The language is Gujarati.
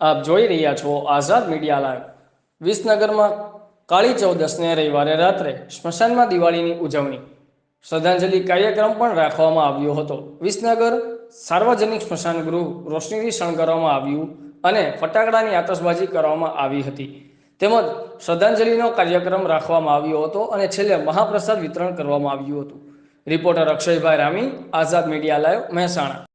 આપ જોઈ રહ્યા છો આઝાદ મીડિયા લાઈવ। વિસનગરમાં કાળી ચૌદસને રવિવારે રાત્રે સ્મશાનમાં દિવાળીની ઉજવણી શ્રદ્ધાંજલિ કાર્યક્રમ પણ રાખવામાં આવ્યો હતો। વિસનગર સાર્વજનિક સ્મશાન ગૃહ રોશનીથી શણગારવામાં આવ્યું અને ફટાકડાની આતશબાજી કરવામાં આવી હતી તેમજ શ્રદ્ધાંજલિનો કાર્યક્રમ રાખવામાં આવ્યો હતો અને છેલ્લે મહાપ્રસાદ વિતરણ કરવામાં આવ્યું હતું। રિપોર્ટર અક્ષયભાઈ રામી, આઝાદ મીડિયા લાઈવ, મહેસાણા।